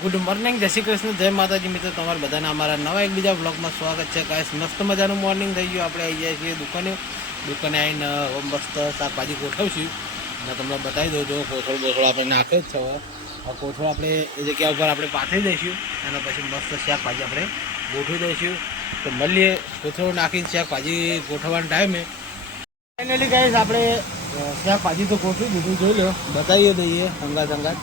Good morning, જય શ્રી કૃષ્ણ, જય માતાજી. મિત્રો તમારા બધાને અમારા નવા એક બીજા બ્લોગમાં સ્વાગત છે. ગાઈસ મસ્ત મજાનું મોર્નિંગ થઈ ગયું. આપણે આવી જાય છીએ દુકાને આવીને મસ્ત શાકભાજી ગોઠવશું અને તમને બતાવી દઉં. જો કોથળો આપણે નાખે જ છે. આ કોથળો આપણે એ જગ્યા ઉપર આપણે પાથરી દઈશું અને પછી મસ્ત શાકભાજી આપણે ગોઠવી દઈશું. તો મળીએ કોથળો નાખીને શાકભાજી ગોઠવવાના ટાઈમે. ફાઇનલી ગાઈસ આપણે શાકભાજી તો ગોઠવી દીધું, જોઈ લો, બતાવીએ દઈએ અંગાત.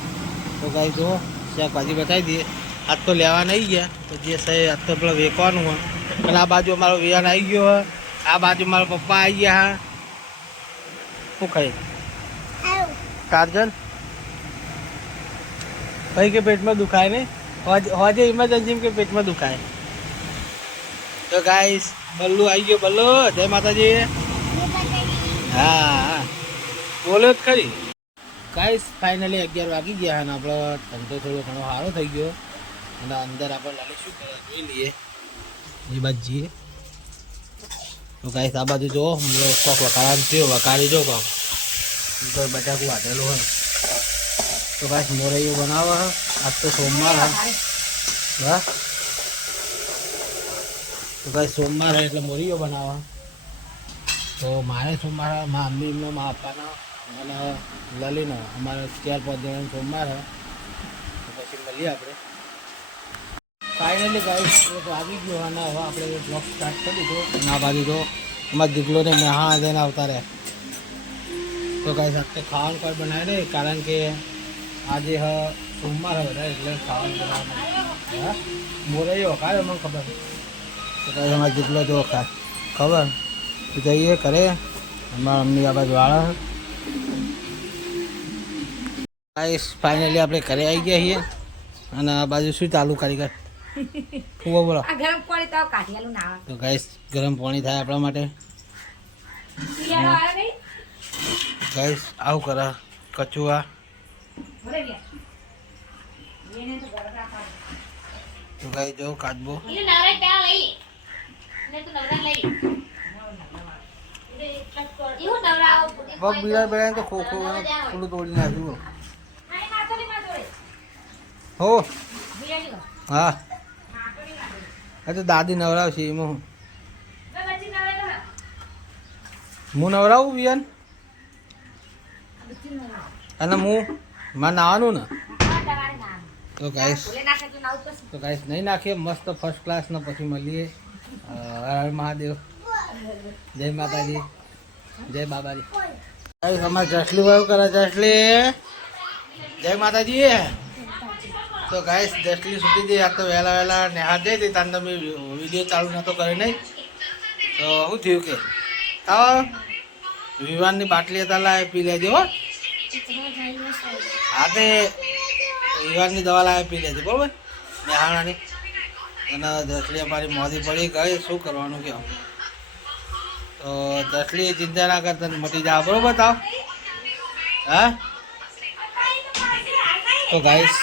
તો ગાઈસ જો શાકભાજી બતાવી દઈએ. આજ તો લેવા નહીં ગયા, તો જે સહી આજ તો પેલા વેચવાનું હોય. અને આ બાજુ અમારો વિયાન આવી ગયો હોય, આ બાજુ મારા પપ્પા આવી ગયા. હા, શું ખાઈ ટાર્જન ભાઈ કે પેટમાં દુખાય ને હોજે ઇમરજન્સી કે પેટમાં દુખાય. તો ગાઈસ બલ્લુ આવી ગયો. બલ્લુ, જય માતાજી. હા બોલો જ ખરી. ગાઈસ ફાઇનલી 11 વાગી ગયા અને આપણો ધંધો થોડો ઘણો સારો થઈ ગયો. અને અંદર આપણે લાલી શું કરે જોઈ લઈએ. એ બાજુ જઈએ તો ગાઈસ આ બાજુ જો કોક વકાળા થયો, વકાળી જો કોક તો બટાકું વાટેલું હોય. તો ગાઈસ મોરૈયો બનાવો. આજ તો સોમવાર હા, તો ગાઈસ સોમવાર હોય એટલે મોરૈયો બનાવવા. તો મારે સોમવાર મારા મમ્મીનો મા પપ્પાના અને લલીનો અમારે 4-5 જણાનો સોમવાર હોય. તો પછી મળીએ આપણે. ફાઇનલી ગાઈસ તો આવી ગયો અને હવે આપણે બ્લોગ સ્ટાર્ટ કરી દીધો. ના બાજુ તો અમારા દીકલોને મેહાણા જઈને આવતા રહે. તો ગાઈસ આપણે ખાવાનું કોઈ બનાવે નહીં, કારણ કે આજે સોમવાર હોય બધા એટલે ખાવાનું બનાવવાનું. હા, મોરૈયો ખાય મને ખબર. તો ગાઈસ અમારા દીકલો જો ખાય ખબર. તો જઈએ કરે અમારા મમ્મી આ બાજુ વાળા. ગાઈસ ફાઇનલી આપણે ઘરે આવી ગયા છીએ અને આ બાજુ શું ચાલુ કારીગર ખૂબ બોલો. તો ગાઈસ ગરમ પાણી થાય આપણા માટે. ગાઈસ આવું કરે કચુઆ. તો ગાઈસ જો કાચબો પગ બિલાડ બેડા તો ખોખો થોડું તોડી નાખ્યું હો. હા તો દાદી નવરાવશે એમાં હું નવરાવું વિયાન અને હું મારે નાવાનું ને. તો ગાઈસ નહીં નાખીએ મસ્ત ફર્સ્ટ ક્લાસ ને પછી મળીએ. હર મહાદેવ, જય માતાજી, જય બાબાજી. ગાઈસ અમારે જસલી વાળું કરે. જસલી જય માતાજી. તો ગાઈસ જસલી છૂટી જઈ. આ તો વહેલા નેહાર જઈ હતી તાર તમે વિડીયો ચાલુ નહોતો કરે નહીં. તો શું થયું કે આવો વિવાનની બાટલી હતા લાવે પી લેજો. હો હા તે વિવાનની દવા લાવે પી લેજો બરાબર નેહાણાની. અને જસલી અમારી મોદી પડી ગઈ, શું કરવાનું કહો. તો જસલી ચિંતા ના કરતા મટી જાવ બરોબર તાવ. હા તો ગાઈસ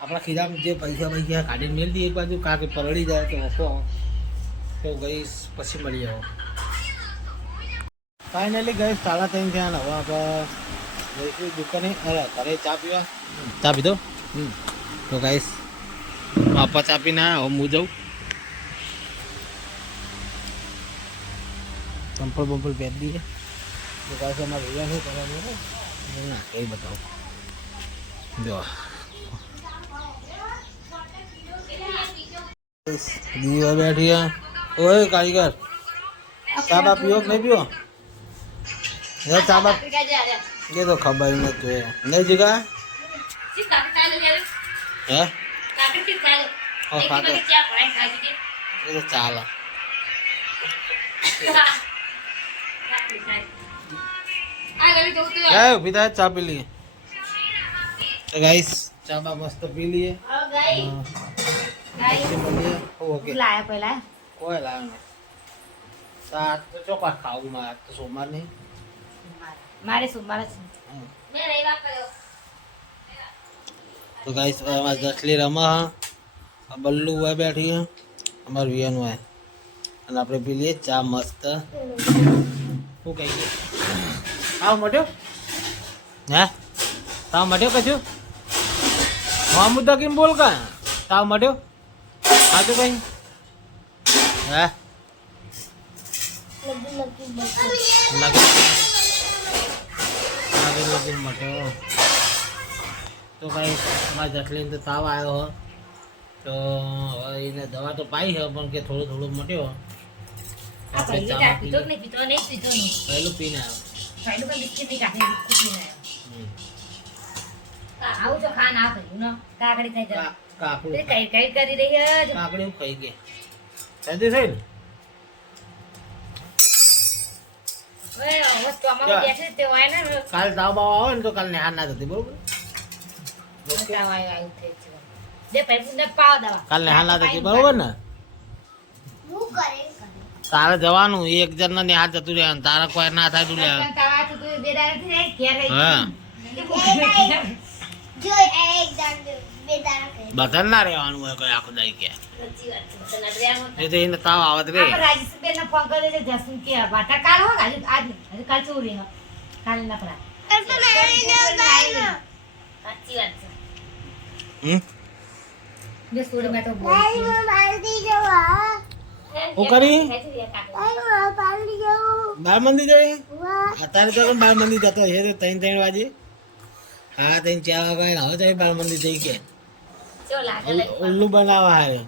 આપણા ખીજામાં જે પૈસા કાઢીને મેળ દઈએ એક બાજુ, કારણ કે પરળી જાય તો ઓછો. તો ગઈશ પછી મળી જાઓ. ફાઇનલી ગઈશ 3:30 થયા ને હવે આપણે જઈશું દુકાને. અરે ઘરે ચા પીવા. ચા પીધો. તો ગાઈશ આપા ચા પીને હવે હું જાઉં. ચંપલ પહેરી દઈએ. તો ગાઈશ અમારે ભૈયા શું કરવાનું કઈ બતાવો. જો દીવા બેઠી. ઓય કારીગર ચા બા પીવો કે નહીં પીવો? હે ચા બા એ તો ખબર નથી નહીં જીગા. હે એ તો ચાલે. ઉભી થાય ચા પી લઈએ. તો ગાઈસ ચા બા મસ્ત પી લઈએ. ઓકે લાયા પહેલા કોઈ લાવ્યો નહીં. સાત તો ચોખા ખાવું મારે તો સોમવાર નહીં. મારે સોમવાર છે. તો ગાઈસ અમારે જસલી રમા. બલ્લુ હોય બેઠી હે, અમારું વિયાનું હોય અને આપણે પી લઈએ ચા મસ્ત. શું કહીએ તાવ મટ્યો? હે તાવ મટ્યો કશું? મામુ તો કેમ બોલ કા તાવ મટ્યો હા તો કઈ હે લગી મટ્યો તો કઈ તમારા જટલીને તો તાવ આવ્યો હો તો હવે એને દવા તો પાઈ છે પણ કે થોડું થોડું મટ્યો આપણે ચા પહેલું પીને આવ્યો કાકડી ખાઈ ગઈ શરદી થઈ ને કાલ તાવ બાવ આવે ને તો કાલ ને હાર ના થતી બરોબર કાલ ને હાર ના થતી બરોબર ને તારે જવાનું એક જણ ને હાથ જતું રહેવાનું તારે કોઈ ના થાય તું હા બધા ના રહેવાનું હોય કોઈ આખો દાઈ કે એ તો એને તાવ આવત રે હું કરી બાર મંદિર જાય અત્યારે તો બાર મંદિર જતો છે તો 3 વાગે હા 4 વાગે હવે તો બાર મંદિર જઈ કે ઉલ્લુ બનાવવા હારે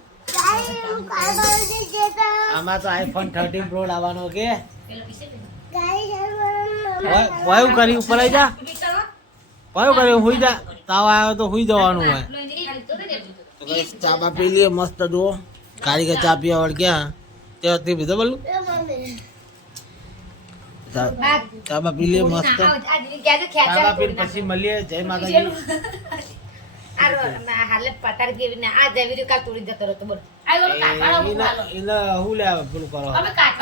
આમાં તો આઈફોન 13 પ્રો લાવવાનો કે વાયુ કરી ઉપર આવી જા વાયુ કરી હુઈ જા તાવ આવ્યો તો હુઈ જવાનું હોય તો કઈ ચા બા પી લઈએ મસ્ત જુઓ કારીગર ચા પીવા વળ ગયા તે બીજો બોલું ચા બા પી લઈએ મસ્ત ચા બા પીને પછી મળીએ જય માતાજી એને હું લે પેલું કરો